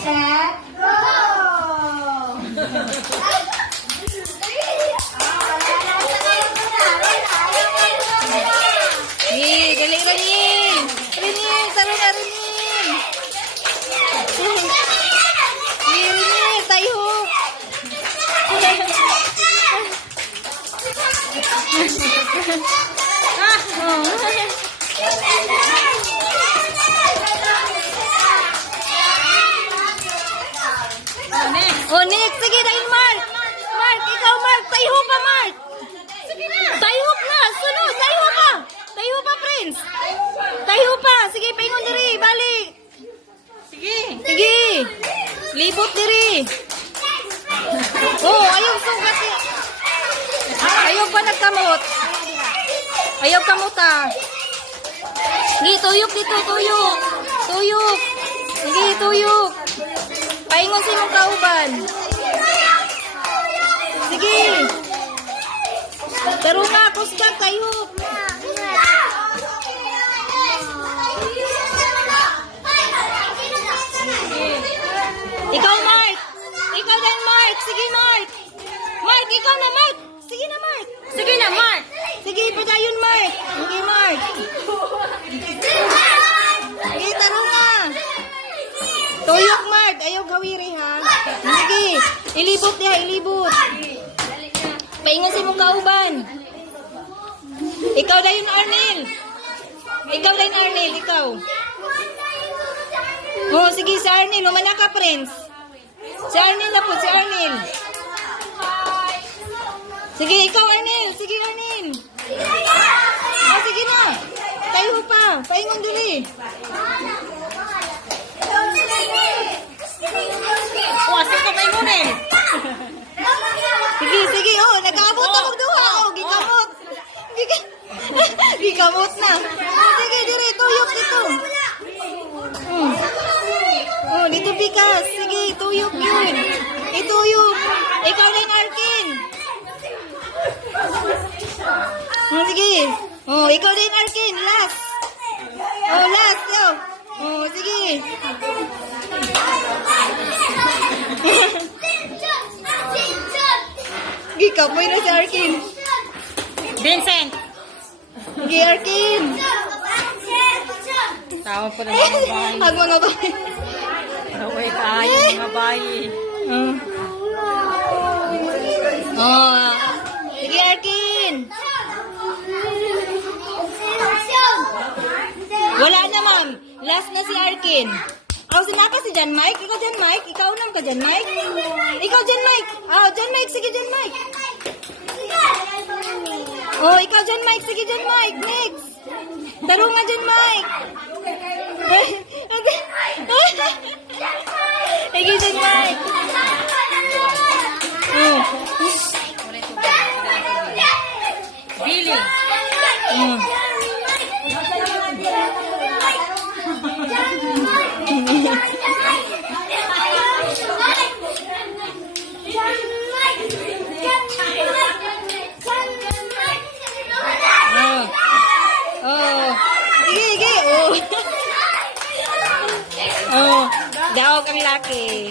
set, go! Galing, Renin! Renin, taro na, Renin! Renin, tayo! Oh, next! Sige, dahil Mark! Mark, ikaw Mark! Tayo pa, Mark! Sige na! Tayo na! Sunod! Tayo pa! Tayo pa, Prince! Tayo pa! Sige, paingon diri! Balik! Sige! Sige! Libot diri! Oh, ayaw sugat eh! Ayaw pa nagkamot! Ayaw kamot ah! Sige, tuyok dito! Tuyok! Tuyok! Sige, tuyok! Paingon sa imong kauban! Sige! Taro ka! Kustak! Tayok! Ikaw, Mark! Ikaw din, Mark! Sige, Mark! Mark, ikaw na, Mark! Sige na, Mark! Sige na, Mark! Sige, padayon, Mark! Sige, Mark! Sige, taro nga! Tuyok, Mark! Ayaw gawiri, ha? Sige! Ilibot niya, ilibot! Paingon si mong kauban! Ikaw na yun, Arnel! Ikaw na yun, Arnel! Ikaw! Oh, sige, si Arnel. Umana ka, Prince. Si Arnel na po, si Arnel. Sige, ikaw, Arnel. Sige, Arnel. Oh, sige na. Tayo pa. Paingon dali. Wasa ka paingunin. Sige, sige. Oh, nag-aabot ako doon. Oh, gikamot. Gikamot na. Oh, sige, dire. Tuyok dito. Oh, dito pikas. Sige, tuyok yun. Ituyok. Ikaw na yung Arkin. Oh, sige. Oh, ikaw na yung Arkin. Last. Oh, last. Yo. Oh, sige. Sige, kapoy na si Arkin. Vincent. Sige, Arkin. Tawag po ng mga bayi. Ang mga bayi. Tawag tayo mga bayi. Oh. Sige, Arkin. Wala na, ma'am. Last na si Arkin. Oh, sinaka si John Mike. Ikaw, John Mike. Ikaw nang ka, John Mike. Ikaw, John Mike. Oh, John Mike. Sige, John Mike. Oh, ikaw, John Mike. Sige, John Mike. Next. Taro nga, John Mike. Sige, John Mike. Oh. Billy. Oh. Oh. Sige, sige. Oh. Oh. Daog ang laki.